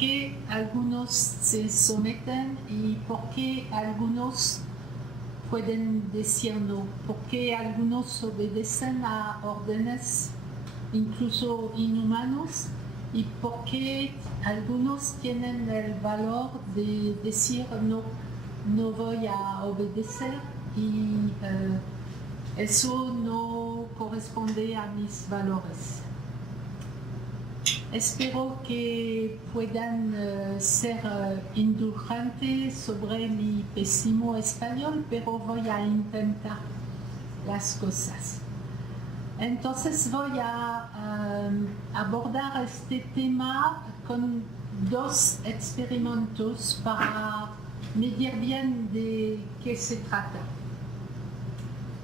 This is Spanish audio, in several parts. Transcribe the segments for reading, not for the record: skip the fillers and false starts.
qué algunos se someten y por qué algunos pueden decir no, por qué algunos obedecen a órdenes incluso inhumanos y por qué algunos tienen el valor de decir no, no voy a obedecer y eso no corresponde a mis valores. Espero que puedan ser indulgentes sobre mi pésimo español, pero voy a intentar las cosas. Entonces voy a abordar este tema con dos experimentos para medir bien de qué se trata.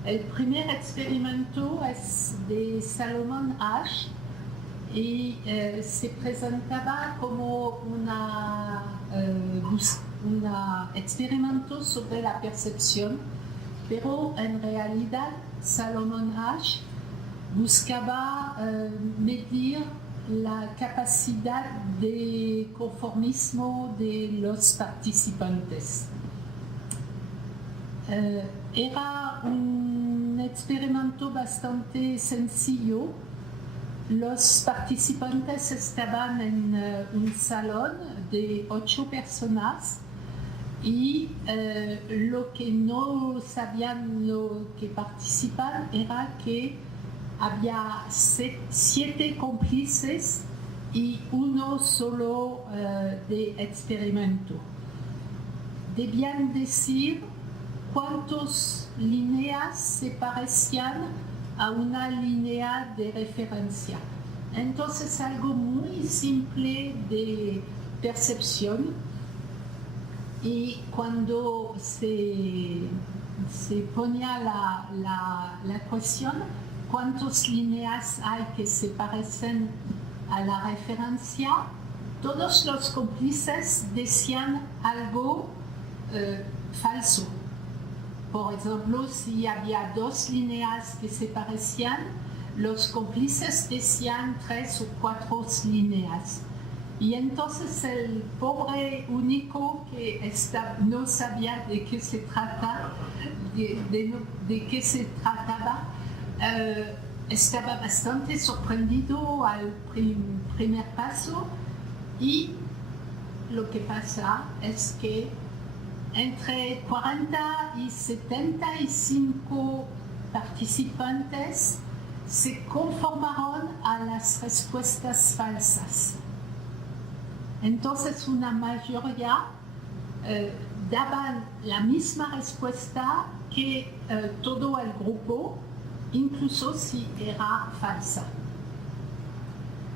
El primer experimento es de Salomon Asch y se presentaba como un experimento sobre la percepción, pero en realidad Salomon Asch buscaba medir la capacidad de conformismo de los participantes. Era un experimento bastante sencillo. Los participantes estaban en un salón de 8 personas y lo que no sabían los que participaban era que había 7 cómplices y uno solo de experimento. Debían decir cuántas líneas se parecían a una línea de referencia. Entonces, algo muy simple de percepción, y cuando se ponía la cuestión, ¿cuántas líneas hay que se parecen a la referencia? Todos los cómplices decían algo falso. Por ejemplo, si había 2 líneas que se parecían, los cómplices decían 3 o 4 líneas. Y entonces el pobre único que no sabía de qué se trataba, estaba bastante sorprendido al primer paso, y lo que pasa es que entre 40 y 75 participantes se conformaron a las respuestas falsas. Entonces una mayoría daban la misma respuesta que todo el grupo, incluso si era falsa.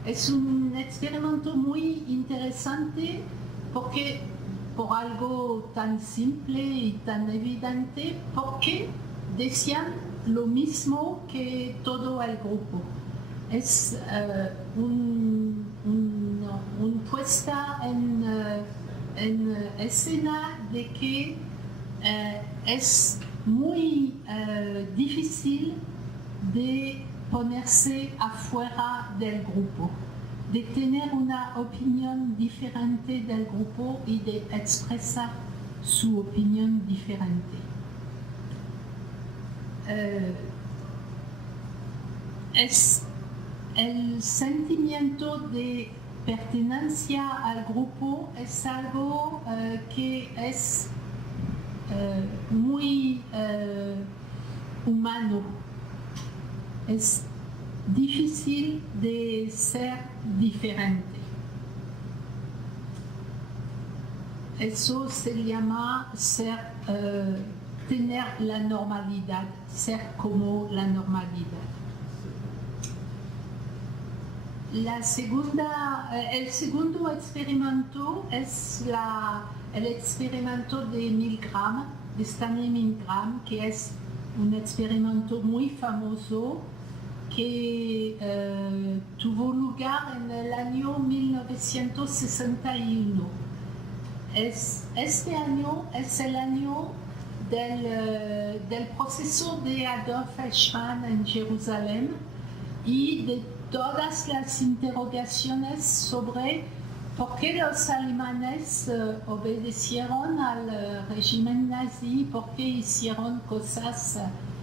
Es un experimento muy interesante porque por algo tan simple y tan evidente, porque decían lo mismo que todo el grupo. Es una puesta en escena de que es muy difícil de ponerse afuera del grupo, de tener una opinión diferente del grupo y de expresar su opinión diferente. Es el sentimiento de pertenencia al grupo es algo que es muy humano. Es difícil de ser diferente. Eso se llama tener la normalidad, ser como la normalidad. El segundo experimento es el experimento de Milgram, de Stanley Milgram, que es un experimento muy famoso que tuvo lugar en el año 1961. Este año es el año del proceso de Adolf Eichmann en Jerusalén y de todas las interrogaciones sobre ¿Por qué los alemanes obedecieron al régimen nazi? Porque hicieron cosas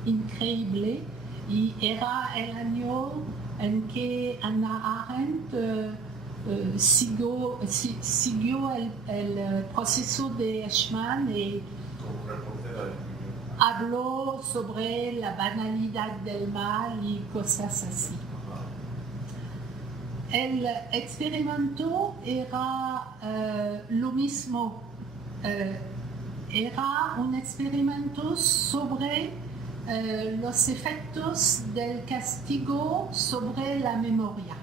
increíbles y era el año en que Hannah Arendt siguió el proceso de Eichmann y habló sobre la banalidad del mal y cosas así. El experimento era lo mismo, era un experimento sobre los efectos del castigo sobre la memoria,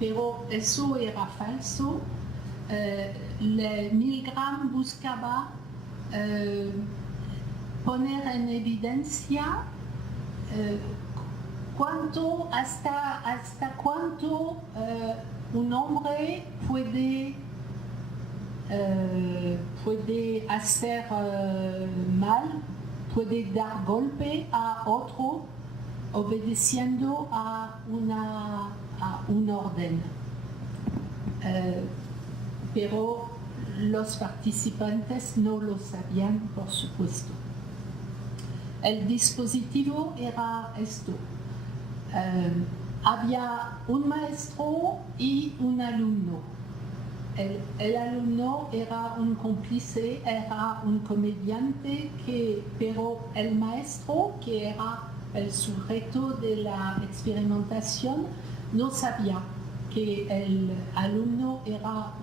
pero eso era falso. Milgram buscaba poner en evidencia hasta cuánto un hombre puede hacer mal, puede dar golpe a otro obedeciendo a un orden. Pero los participantes no lo sabían, por supuesto. El dispositivo era esto. Había un maestro y un alumno. El alumno era un cómplice, era un comediante, pero el maestro, que era el sujeto de la experimentación, no sabía que el alumno era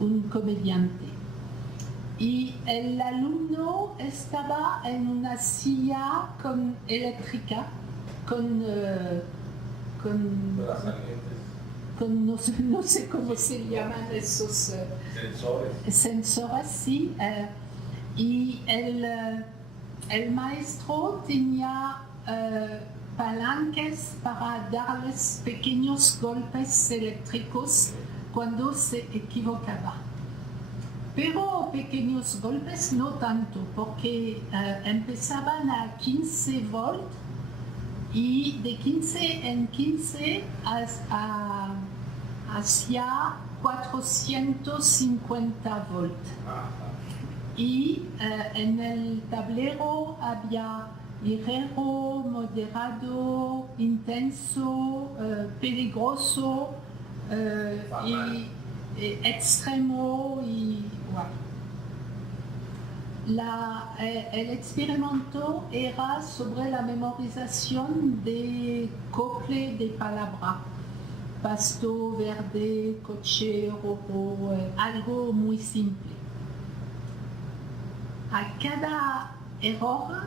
un comediante. Y el alumno estaba en una silla eléctrica, no sé cómo se llaman esos sensores, sí. Y el maestro tenía palancas para darles pequeños golpes eléctricos cuando se equivocaba. Pero pequeños golpes no tanto, porque empezaban a 15 volts y de 15 en 15 hacia 450 volts. Y en el tablero había ligero, moderado, intenso, peligroso y extremo y bueno. El experimento era sobre la memorización de couple de palabras, pasto, verde, coche, rojo, algo muy simple. A cada error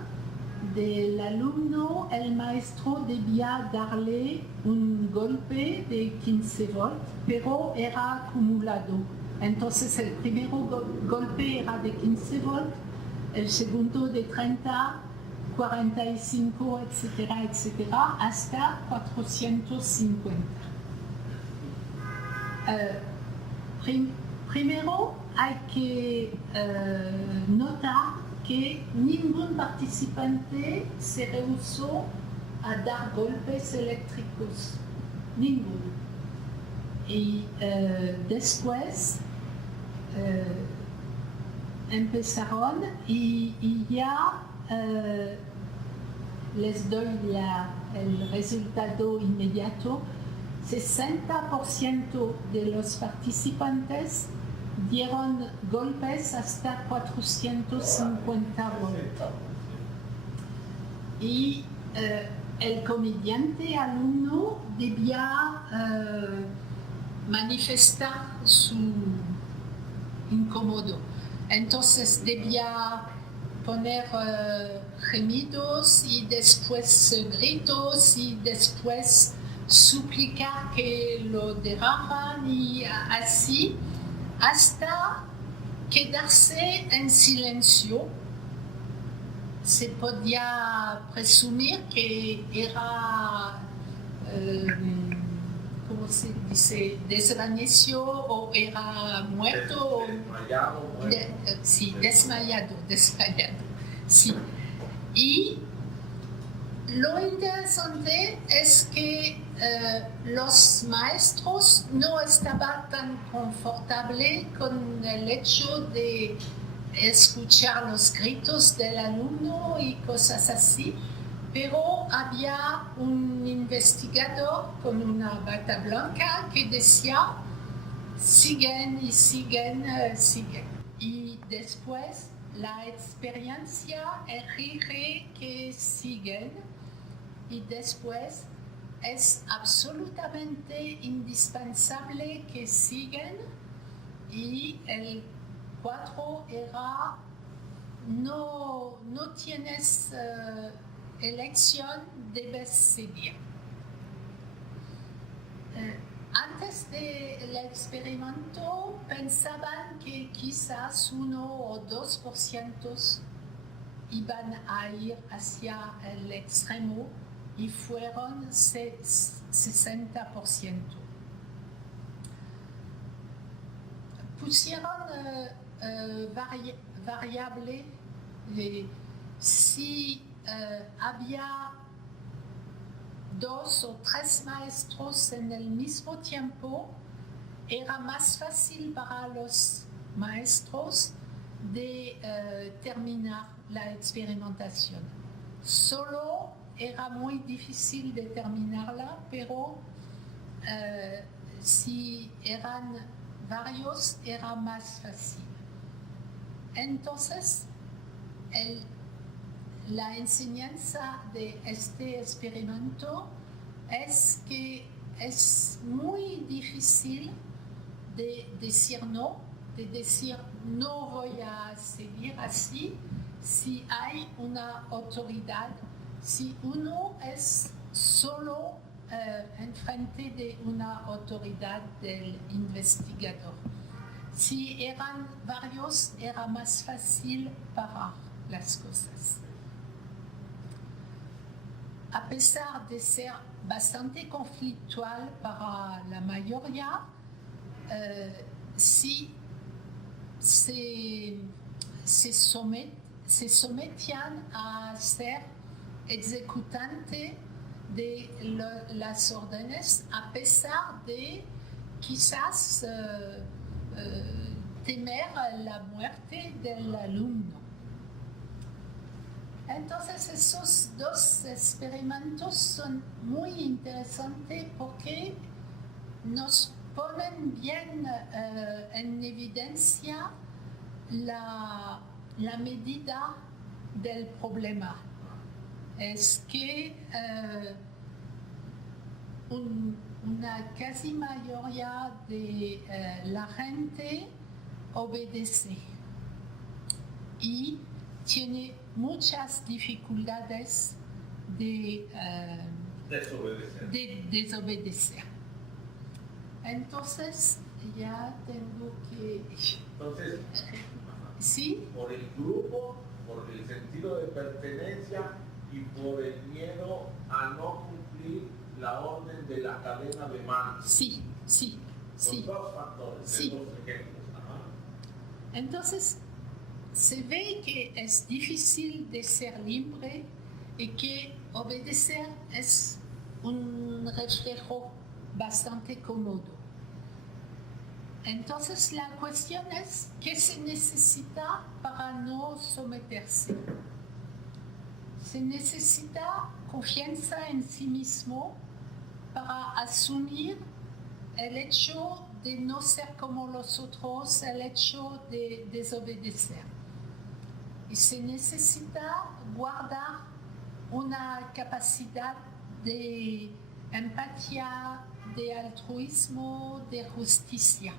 del alumno, el maestro debía darle un golpe de 15 volts, pero era acumulado. Entonces el primer golpe era de 15 volts, el segundo de 30, 45, etcétera, etcétera, hasta 450. Primero hay que notar que ningún participante se rehusó a dar golpes eléctricos, ninguno. Y después empezaron y ya les doy el resultado inmediato. 60% de los participantes dieron golpes hasta 450 volts. Y el comediante alumno debía manifestar su incómodo. Entonces debía poner gemidos y después gritos y después suplicar que lo dejaran y así hasta quedarse en silencio. Se podía presumir que era, ¿cómo se dice?, desvaneció o era muerto. Desmayado. Sí, desmayado. Sí. Y Lo interesante es que los maestros no estaban tan confortables con el hecho de escuchar los gritos del alumno y cosas así, pero había un investigador con una bata blanca que decía siguen y siguen, siguen. Y después la experiencia exige que siguen y después es absolutamente indispensable que sigan y el 4 era no tienes elección, debes seguir. Antes del experimento pensaban que quizás 1 o 2% iban a ir hacia el extremo y fueron 60%. Pusieron variable si había 2 o 3 maestros en el mismo tiempo, era más fácil para los maestros de terminar la experimentación. Solo era muy difícil de terminarla, pero si eran varios era más fácil. Entonces, la enseñanza de este experimento es que es muy difícil de decir no voy a seguir así si hay una autoridad, si uno es solo enfrente de una autoridad del investigador. Si eran varios era más fácil parar las cosas. A pesar de ser bastante conflictual para la mayoría, si se sometían a ser ejecutante de las órdenes, a pesar de quizás temer la muerte del alumno. Entonces esos 2 experimentos son muy interesantes porque nos ponen bien en evidencia la medida del problema. Es que una casi mayoría de la gente obedece y tiene muchas dificultades de desobedecer. Entonces, ya tengo que... Entonces, ¿sí? Por el grupo, por el sentido de pertenencia y por el miedo a no cumplir la orden de la cadena de mando. Sí. Son 2 factores, sí. 2 ejemplos. Ajá. Entonces, se ve que es difícil de ser libre y que obedecer es un reflejo bastante cómodo. Entonces la cuestión es ¿qué se necesita para no someterse? Se necesita confianza en sí mismo para asumir el hecho de no ser como los otros, el hecho de desobedecer. Y se necesita guardar una capacidad de empatía, de altruismo, de justicia.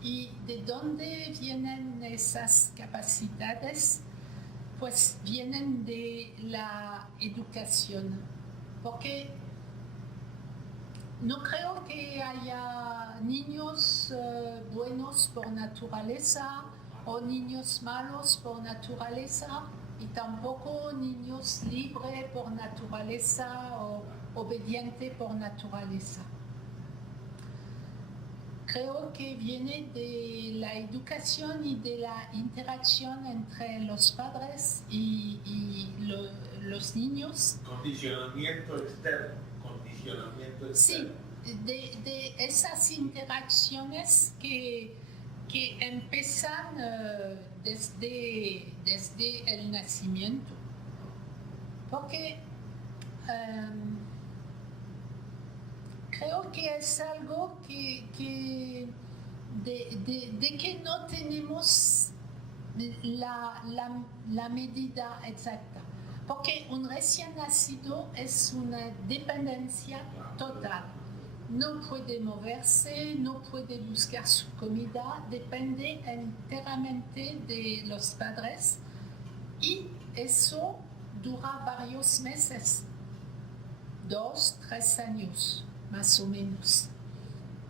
¿Y de dónde vienen esas capacidades? Pues vienen de la educación. Porque no creo que haya niños buenos por naturaleza o niños malos por naturaleza y tampoco niños libres por naturaleza o obedientes por naturaleza. Creo que viene de la educación y de la interacción entre los padres y los niños. Condicionamiento externo. Condicionamiento externo. Sí, de esas interacciones que empiezan desde el nacimiento. Porque creo que es algo que no tenemos la medida exacta. Porque un recién nacido es una dependencia total. No puede moverse, no puede buscar su comida, depende enteramente de los padres y eso dura varios meses, 2, 3 años más o menos.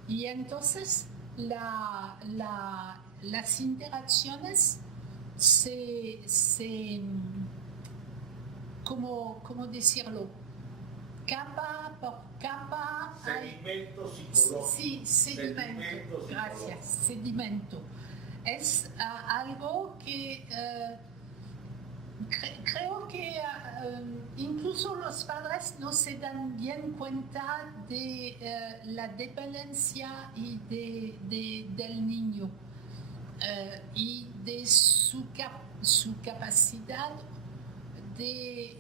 Y entonces las interacciones ¿cómo decirlo? Capa por capa. Sedimento psicológico. Sí, sedimento. Gracias, sedimento. Es algo que creo que incluso los padres no se dan bien cuenta de la dependencia y del niño y de su capacidad de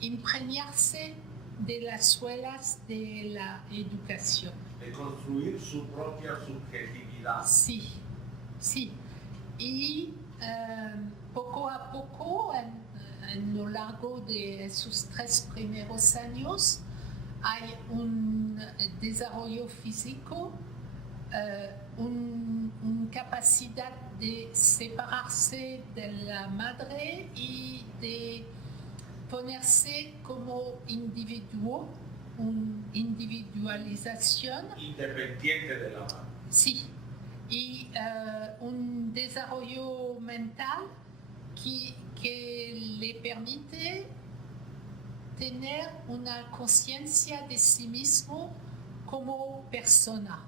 impregnarse de las suelas de la educación. De construir su propia subjetividad. Sí, sí. Y poco a poco, en lo largo de esos 3 primeros años, hay un desarrollo físico, una capacidad de separarse de la madre y de ponerse como individuo, una individualización. Independiente de la madre. Sí, y un desarrollo mental que le permite tener una conciencia de sí mismo como persona.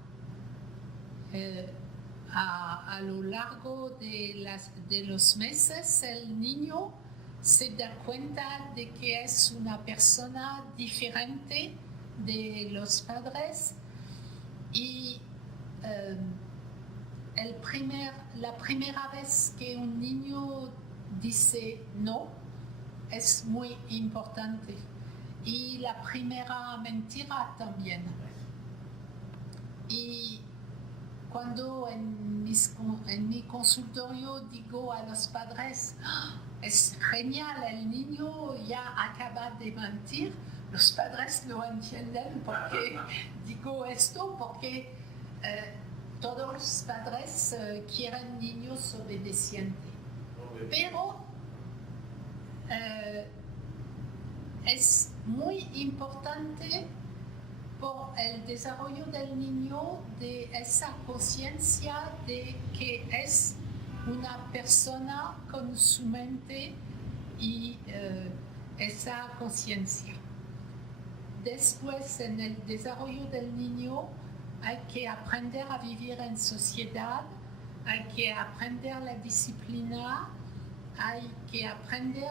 A lo largo de los meses, el niño se da cuenta de que es una persona diferente de los padres y la primera vez que un niño dice no es muy importante y la primera mentira también. Y cuando en mi consultorio digo a los padres, es genial, el niño ya acaba de mentir, los padres no entienden por qué digo esto, porque todos los padres quieren niños obedientes. Pero es muy importante por el desarrollo del niño de esa conciencia de que es una persona con su mente y esa conciencia. Después, en el desarrollo del niño, hay que aprender a vivir en sociedad, hay que aprender la disciplina, hay que aprender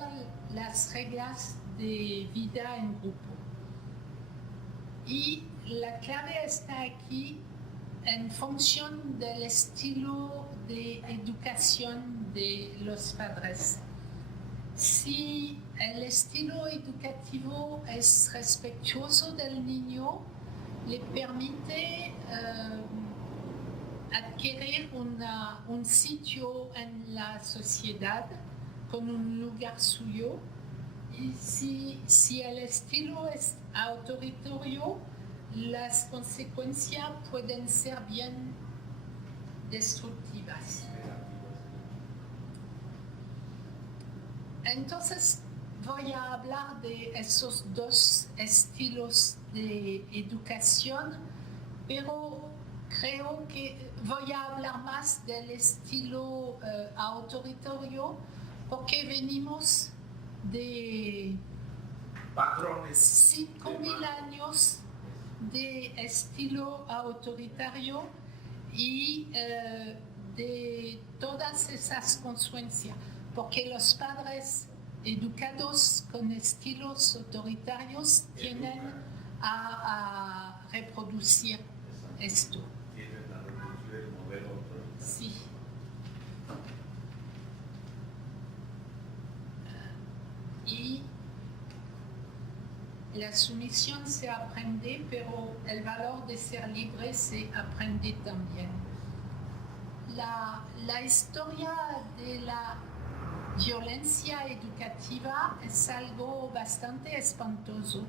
las reglas de vida en grupo. Y la clave está aquí en función del estilo de educación de los padres. Si el estilo educativo es respetuoso del niño, le permite adquirir un sitio en la sociedad con un lugar suyo. Y si el estilo es autoritario, las consecuencias pueden ser bien destructivas. Entonces voy a hablar de esos 2 estilos de educación, pero creo que voy a hablar más del estilo autoritario porque venimos de patrones 5.000 años de estilo autoritario y de todas esas consecuencias, porque los padres educados con estilos autoritarios tienden a reproducir esto. Tienen a reproducir el modelo autoritario. Sí. Y la sumisión se aprende, pero el valor de ser libre se aprende también. La historia de la violencia educativa es algo bastante espantoso,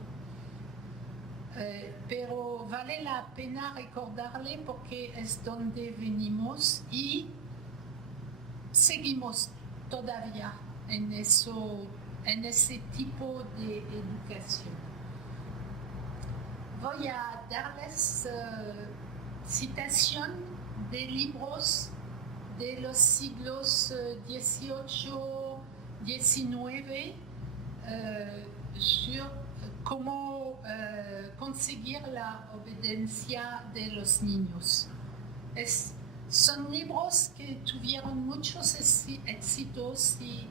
pero vale la pena recordarle porque es donde venimos y seguimos todavía en ese tipo de educación. Voy a darles citación de libros de los siglos XVIII, XIX sur cómo conseguir la obediencia de los niños. Son libros que tuvieron muchos éxitos y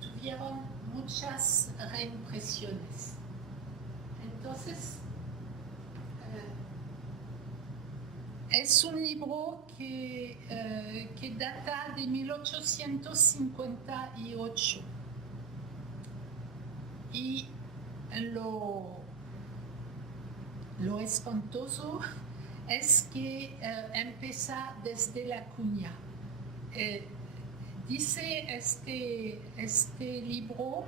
tuvieron muchas reimpresiones. Entonces, es un libro que data de 1858 y lo espantoso es que empieza desde la cuña. Dice este libro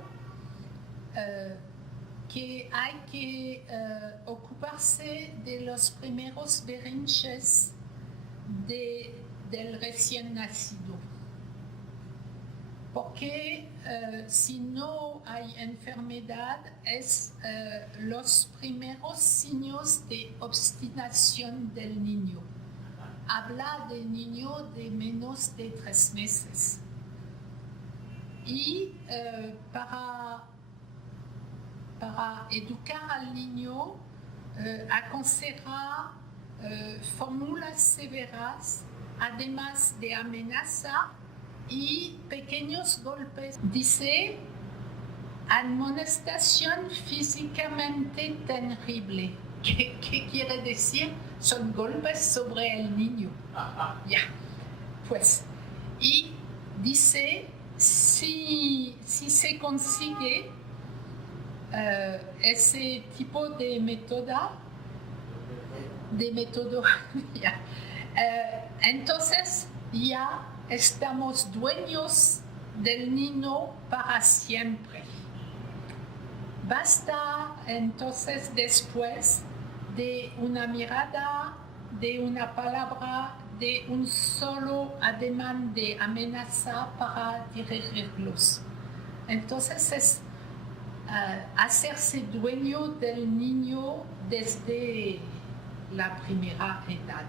que hay que ocuparse de los primeros berrinches del recién nacido. Porque si no hay enfermedad, es los primeros signos de obstinación del niño. Habla de niño de menos de 3 meses. Y para educar al niño, aconseja fórmulas severas, además de amenaza y pequeños golpes. Dice, amonestación físicamente terrible. ¿Qué quiere decir? Son golpes sobre el niño. Ya, pues. Y dice, si se consigue ese tipo de método, ya, entonces ya estamos dueños del niño para siempre. Basta entonces después de una mirada, de una palabra, de un solo ademán de amenaza para dirigirlos. Entonces es hacerse dueño del niño desde la primera edad.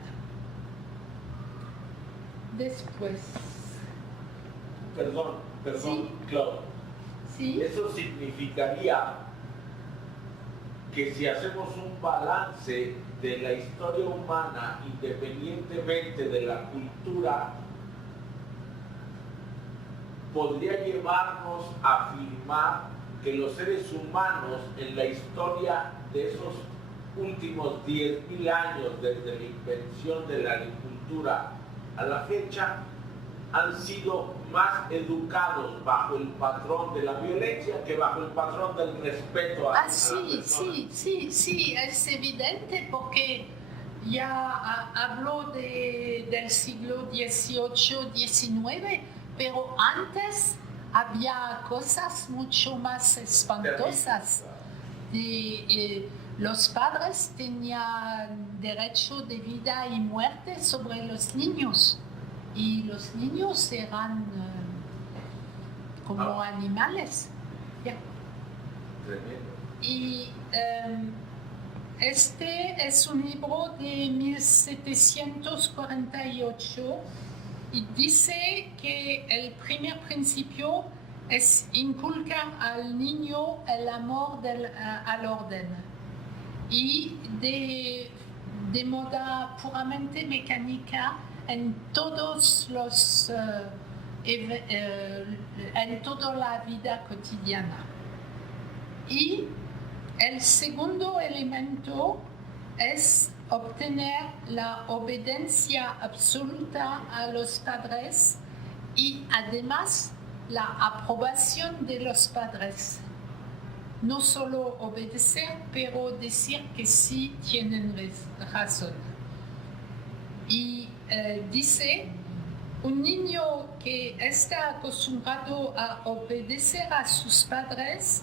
Después. Perdón, Sí. Claudio. Sí. Eso significaría que si hacemos un balance de la historia humana, independientemente de la cultura, podría llevarnos a afirmar que los seres humanos en la historia de esos últimos 10.000 años, desde la invención de la agricultura a la fecha, han sido más educados bajo el patrón de la violencia que bajo el patrón del respeto a la persona. Sí, es evidente porque ya habló del siglo XVIII, XIX, pero antes había cosas mucho más espantosas. Los padres tenían derecho de vida y muerte sobre los niños. Y los niños eran como animales. Yeah. Tremendo. Y este es un libro de 1748 y dice que el primer principio es inculcar al niño el amor al orden. Y de moda puramente mecánica, en todos los en toda la vida cotidiana. Y el segundo elemento es obtener la obediencia absoluta a los padres y además la aprobación de los padres. No solo obedecer, pero decir que sí tienen razón. Y dice, un niño que está acostumbrado a obedecer a sus padres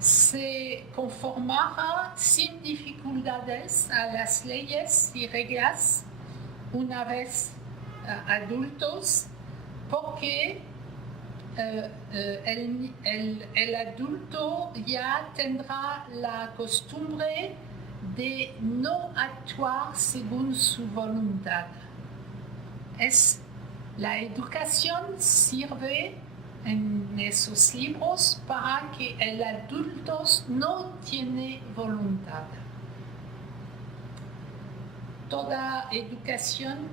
se conformará sin dificultades a las leyes y reglas una vez adultos, porque el adulto ya tendrá la costumbre de no actuar según su voluntad. La educación sirve en esos libros para que el adulto no tiene voluntad. Toda educación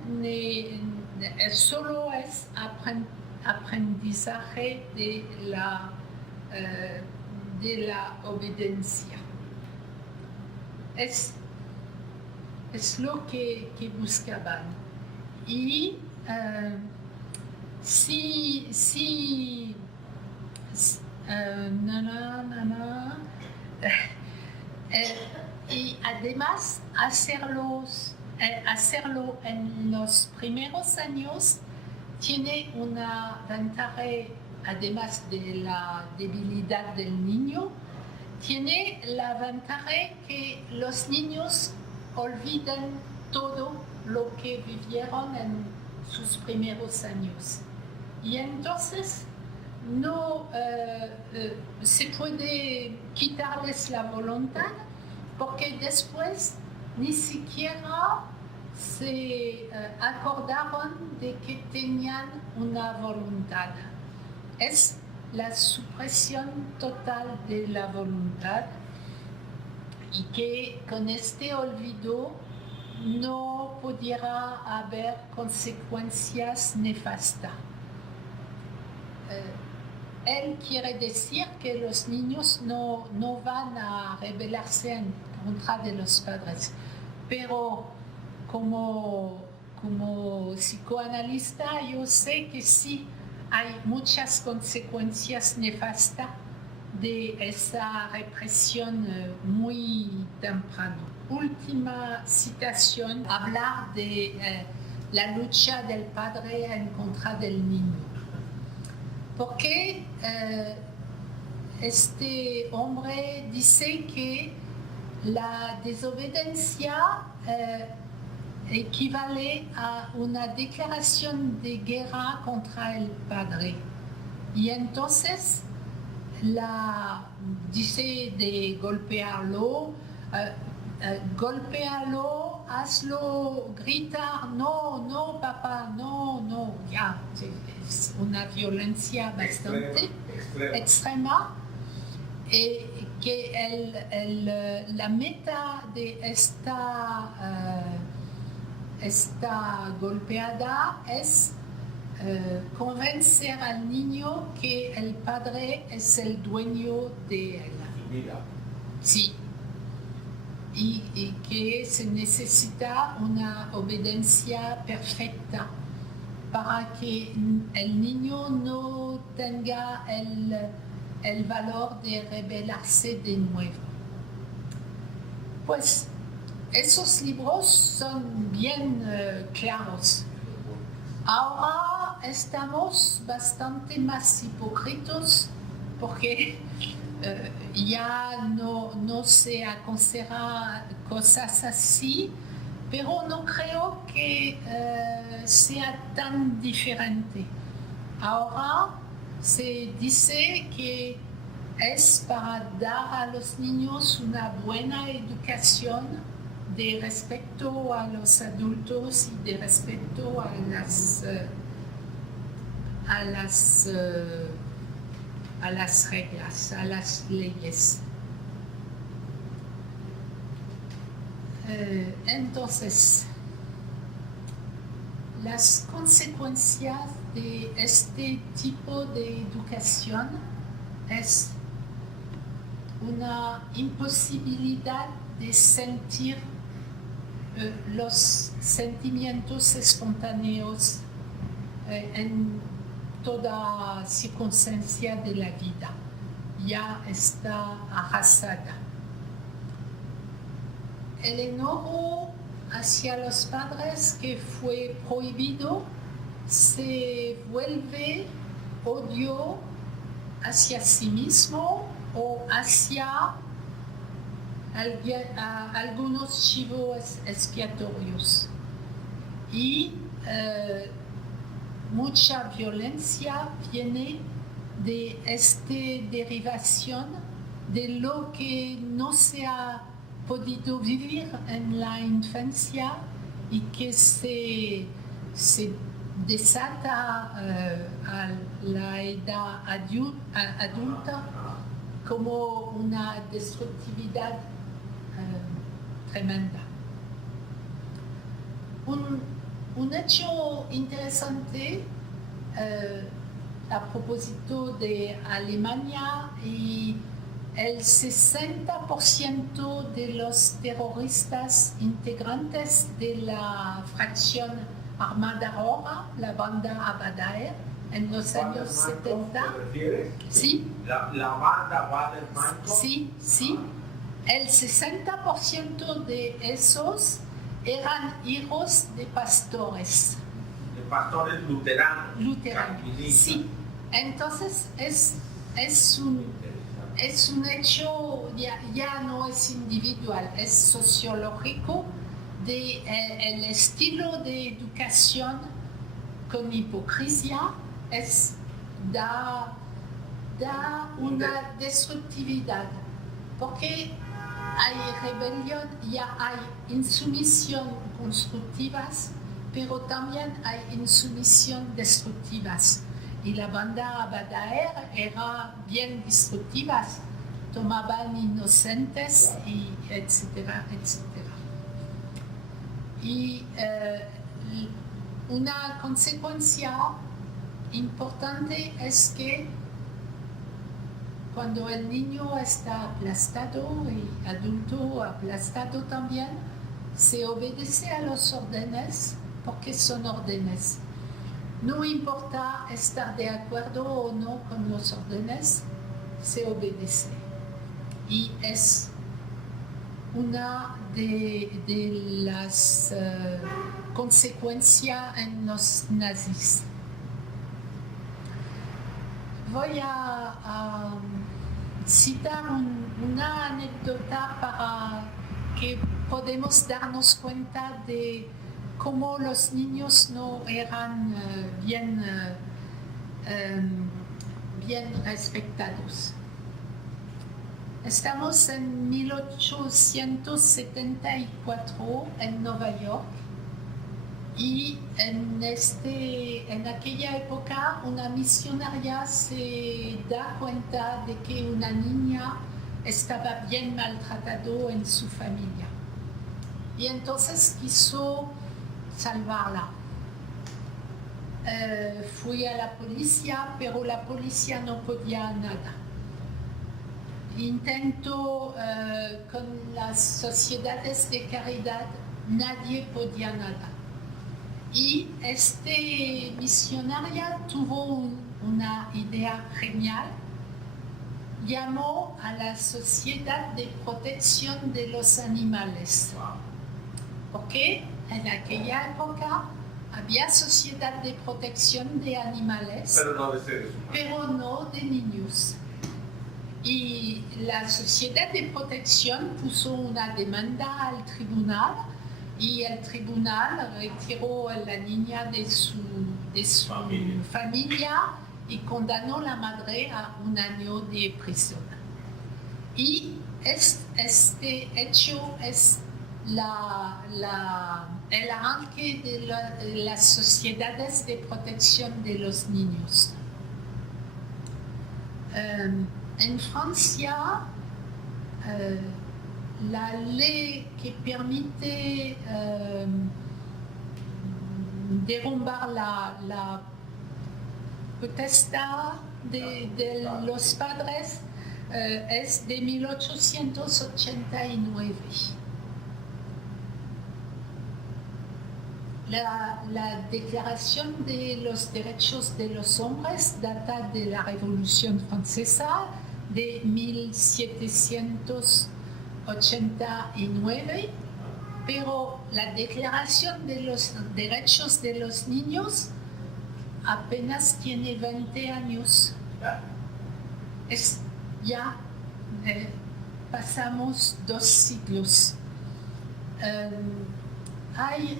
solo es aprendizaje de la obediencia. Es lo que buscaban. Y y además hacerlo en los primeros años tiene una ventaja, además de la debilidad del niño, tiene la ventaja que los niños olvidan todo lo que vivieron en sus primeros años. Y entonces no se puede quitarles la voluntad, porque después ni siquiera se acordaron de que tenían una voluntad. Es la supresión total de la voluntad, y que con este olvido no pudiera haber consecuencias nefastas. Él quiere decir que los niños no van a rebelarse en contra de los padres, pero como psicoanalista yo sé que sí hay muchas consecuencias nefastas de esa represión muy temprana. Última citación, hablar de la lucha del padre en contra del niño. Porque este hombre dice que la desobediencia equivale a una declaración de guerra contra el padre. Y entonces dice de golpearlo, golpéalo, hazlo gritar, no, papá, no, ya, es una violencia bastante extrema, y que la meta de esta golpeada es convencer al niño que el padre es el dueño de él. Sí. Y que se necesita una obediencia perfecta para que el niño no tenga el valor de rebelarse de nuevo. Pues esos libros son bien claros. Ahora estamos bastante más hipócritas porque ya no se aconseja cosas así, pero no creo que sea tan diferente. Ahora se dice que es para dar a los niños una buena educación de respeto a los adultos y de respeto a las reglas, a las leyes. Entonces, las consecuencias de este tipo de educación es una imposibilidad de sentir los sentimientos espontáneos en toda circunstancia de la vida. Ya está arrasada. El enojo hacia los padres que fue prohibido se vuelve odio hacia sí mismo o hacia algunos chivos expiatorios. Y mucha violencia viene de esta derivación de lo que no se ha podido vivir en la infancia y que se desata a la edad adulta como una destructividad tremenda. Un hecho interesante a propósito de Alemania, y el 60% de los terroristas integrantes de la fracción armada roja, la banda Abadaer, en los años 70. ¿Te refieres? Sí. La banda Baden-Meinhof. Sí. El 60% de esos eran hijos de pastores. De pastores luteranos. Sí. Entonces es un hecho, ya no es individual, es sociológico, de el estilo de educación con hipocresía da una destructividad, porque hay rebelión, ya hay insumisión constructivas, pero también hay insumisión destructivas. Y la banda Abadaer era bien destructivas, tomaban inocentes, y etcétera, etcétera. Y una consecuencia importante es que cuando el niño está aplastado y adulto aplastado también, se obedece a los órdenes porque son órdenes. No importa estar de acuerdo o no con los órdenes, se obedece. Y es una de las consecuencias en los nazis. Voy a citar una anécdota para que podamos darnos cuenta de cómo los niños no eran bien respetados. Estamos en 1874 en Nueva York, y en aquella época una misionaria se da cuenta de que una niña estaba bien maltratada en su familia, y entonces quiso salvarla. Fui a la policía, pero la policía no podía nada. Intentó con las sociedades de caridad, nadie podía nada. Y este misionaria tuvo una idea genial. Llamó a la Sociedad de Protección de los Animales. Porque en aquella época había sociedad de protección de animales, pero no de seres humanos, pero no de niños. Y la sociedad de protección puso una demanda al tribunal, y el tribunal retiró a la niña de su familia y condenó a la madre a 1 año de prisión. Y este hecho es el arranque de las sociedades de protección de los niños. En Francia, la ley que permite derrumbar la potestad de los padres es de 1889. La Declaración de los Derechos de los Hombres data de la Revolución Francesa de 1789, pero la Declaración de los Derechos de los Niños apenas tiene 20 años. Pasamos 2 siglos. Hay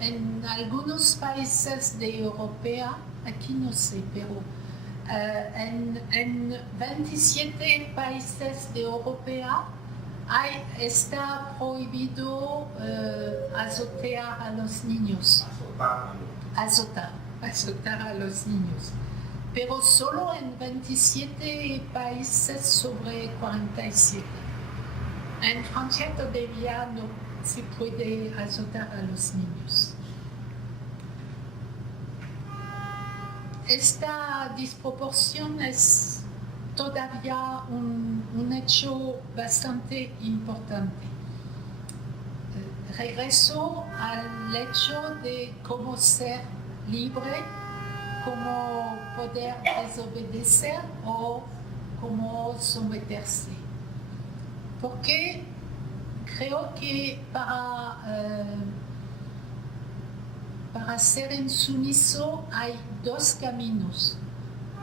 en algunos países de Europa, aquí no sé, pero en 27 países de Europa está prohibido azotar a los niños. Azotar a los niños. Pero solo en 27 países sobre 47. En Francia todavía no se puede azotar a los niños. Esta desproporción es todavía un hecho bastante importante. Regreso al hecho de cómo ser libre, cómo poder desobedecer o cómo someterse. Porque creo que para ser insumiso hay 2 caminos.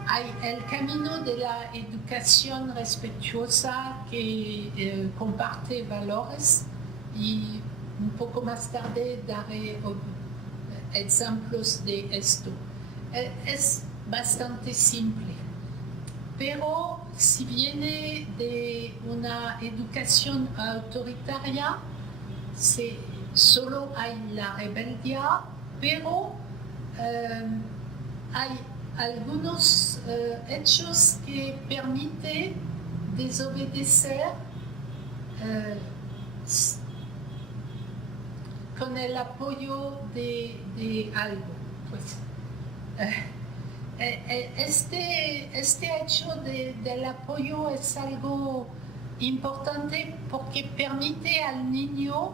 Hay el camino de la educación respetuosa que comparte valores, y un poco más tarde daré ejemplos de esto. Es bastante simple, pero si viene de una educación autoritaria, solo hay la rebeldía, pero hay algunos hechos que permiten desobedecer con el apoyo de algo. Pues, este hecho del apoyo es algo importante porque permite al niño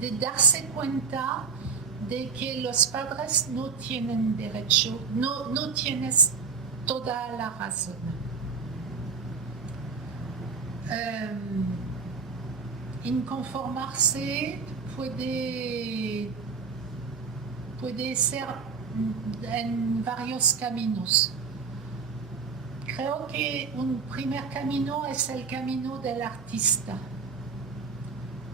de darse cuenta de que los padres no tienen derecho, no tienes toda la razón. Inconformarse puede ser en varios caminos. Creo que un primer camino es el camino del artista.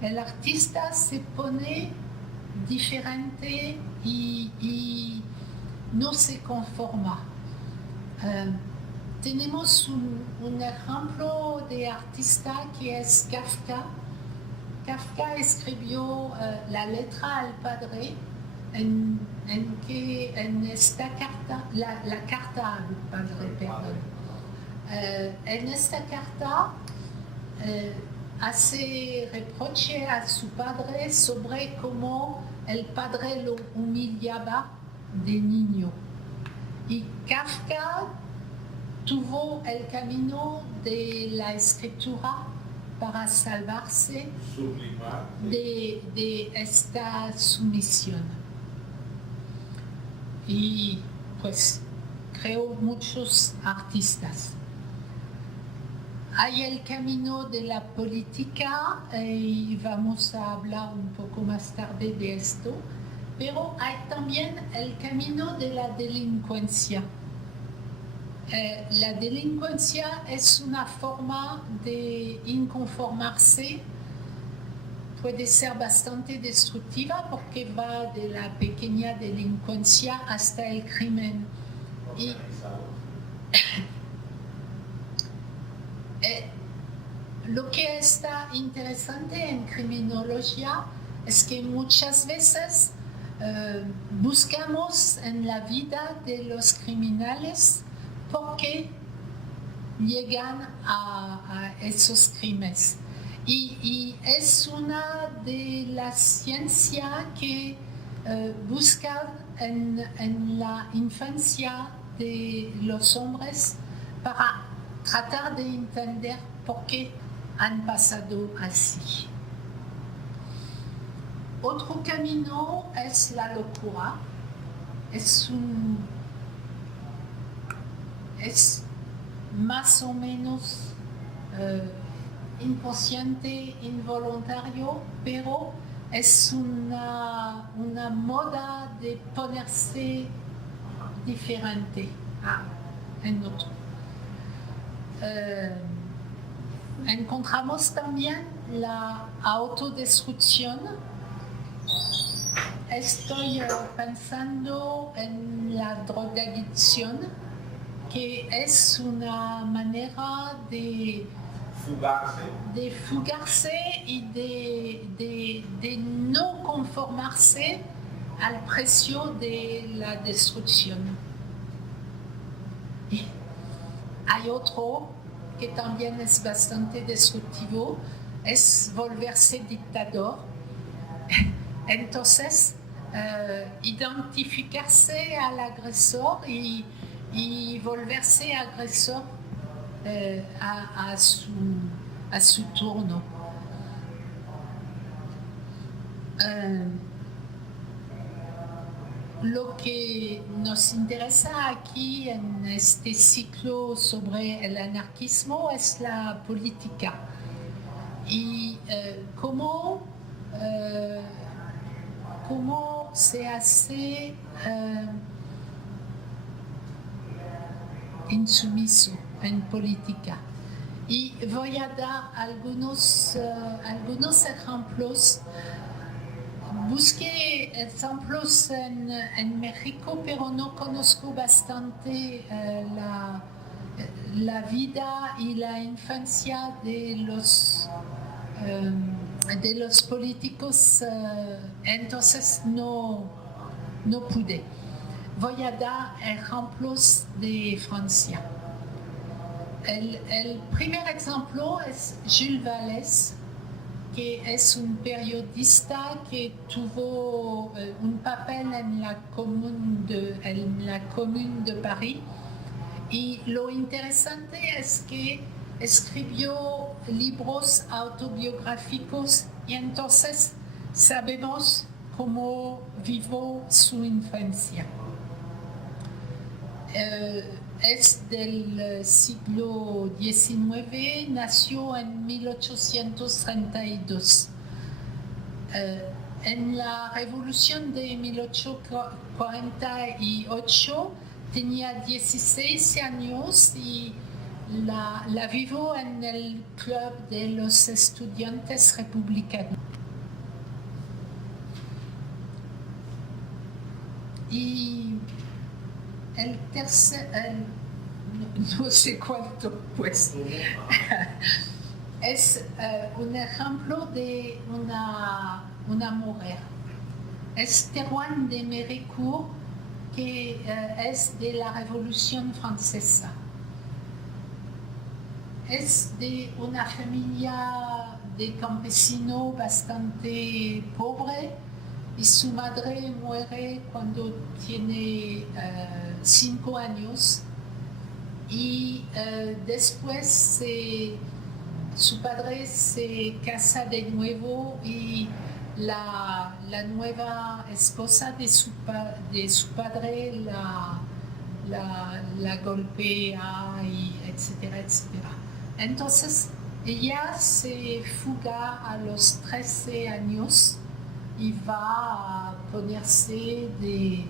El artista se pone diferente y no se conforma. Tenemos un ejemplo de artista que es Kafka. Kafka escribió la letra al padre en esta carta, la carta al padre, perdón. En esta carta hace reproche a su padre sobre cómo el padre lo humillaba de niño. Y Kafka tuvo el camino de la escritura para salvarse de esta sumisión. Y pues creo muchos artistas. Hay el camino de la política y vamos a hablar un poco más tarde de esto, pero hay también el camino de la delincuencia. La delincuencia es una forma de inconformarse, puede ser bastante destructiva porque va de la pequeña delincuencia hasta el crimen. Y lo que está interesante en criminología es que muchas veces buscamos en la vida de los criminales por qué llegan a esos crímenes. Y es una de las ciencias que buscar en la infancia de los hombres para tratar de entender por qué han pasado así. Otro camino es la locura. Es más o menos inconsciente, involuntario, pero es una moda de ponerse diferente en otro. Encontramos también la autodestrucción. Estoy pensando en la drogadicción, que es una manera de fugarse y de no conformarse al precio de la destrucción. Y hay otro que también es bastante destructivo, es volverse dictador. Entonces, identificarse al agresor y volverse agresor a su turno. Lo que nos interesa aquí en este ciclo sobre el anarquismo es la política y cómo se hace insumiso en política. Y voy a dar algunos ejemplos. Busqué ejemplos en México, pero no conozco bastante la vida y la infancia de los políticos, entonces no pude. Voy a dar ejemplos de Francia. El primer ejemplo es Jules Vallès, que es un periodista que tuvo un papel en la Commune de París. Y lo interesante es que escribió libros autobiográficos y entonces sabemos cómo vivió su infancia. Es del siglo XIX, nació en 1832. En la revolución de 1848 tenía 16 años y la vivió en el club de los estudiantes republicanos. Y el tercer, no sé cuánto puesto, es un ejemplo de una mujer. Es Théroigne de Méricourt, que es de la Revolución Francesa. Es de una familia de campesino bastante pobre y su madre muere cuando tiene 5 años y después su padre se casa de nuevo y la nueva esposa de su padre la golpea, y etcétera, etcétera. Entonces ella se fuga a los 13 años y va a ponerse de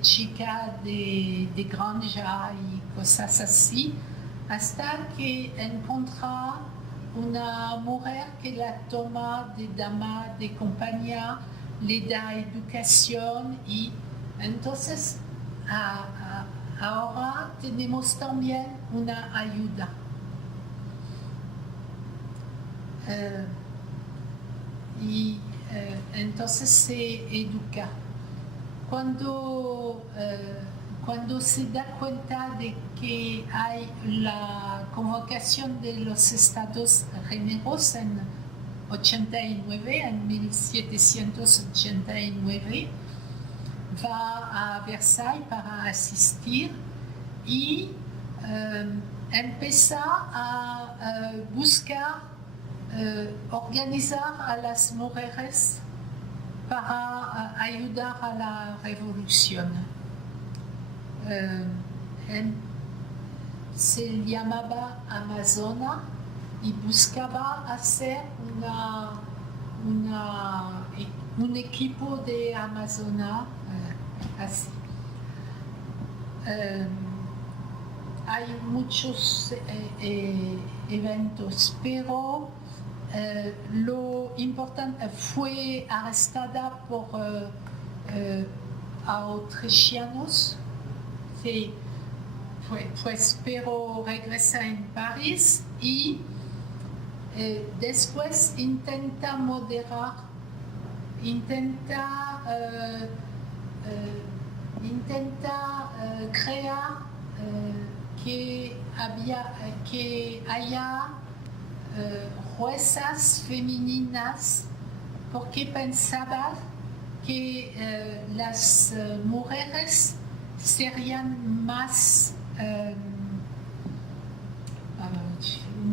chica de granja y cosas así, hasta que encuentra una mujer que la toma de dama de compañía, le da educación y entonces ahora tenemos también una ayuda. Entonces se educa. Cuando se da cuenta de que hay la convocación de los estados generosos 89, en 1789, va a Versailles para asistir y empieza a buscar organizar a las mujeres para ayudar a la revolución. Se llamaba Amazona y buscaba hacer un equipo de Amazona así. Hay muchos eventos, pero lo importante fue arrestada por autrichianos, sí, pues, pero regresa en París y después intenta moderar, intenta crear que haya juezas femeninas, porque pensaba que las mujeres serían más,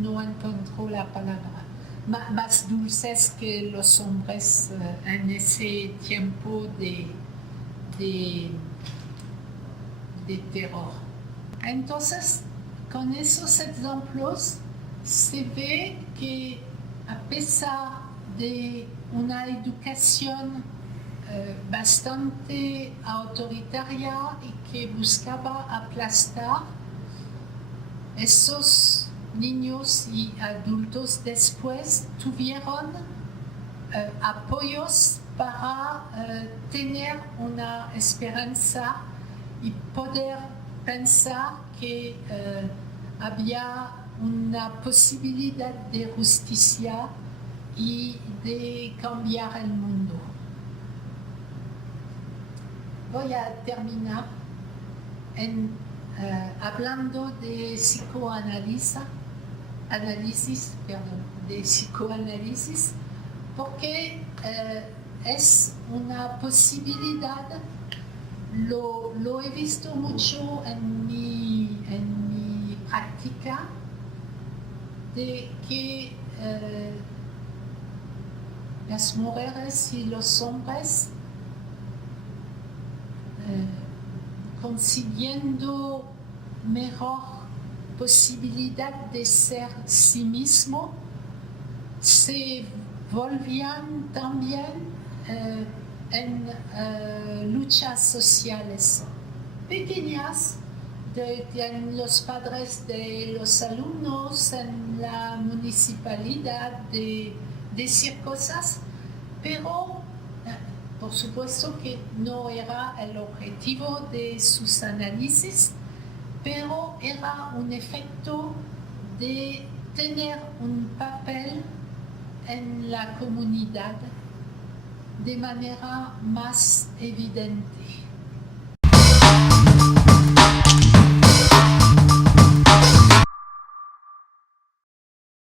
no encuentro la palabra, más dulces que los hombres en ese tiempo de terror. Entonces, con esos ejemplos se ve que a pesar de una educación bastante autoritaria y que buscaba aplastar, esos niños y adultos después tuvieron apoyos para tener una esperanza y poder pensar que había una posibilidad de justicia y de cambiar el mundo. Voy a terminar hablando de psicoanálisis, porque es una posibilidad. Lo he visto mucho en mi práctica, de que las mujeres y los hombres consiguiendo mejor posibilidad de ser sí mismo, se volvían también en luchas sociales pequeñas, en los padres de los alumnos, en la municipalidad, de decir cosas, pero por supuesto que no era el objetivo de sus análisis, pero era un efecto de tener un papel en la comunidad de manera más evidente.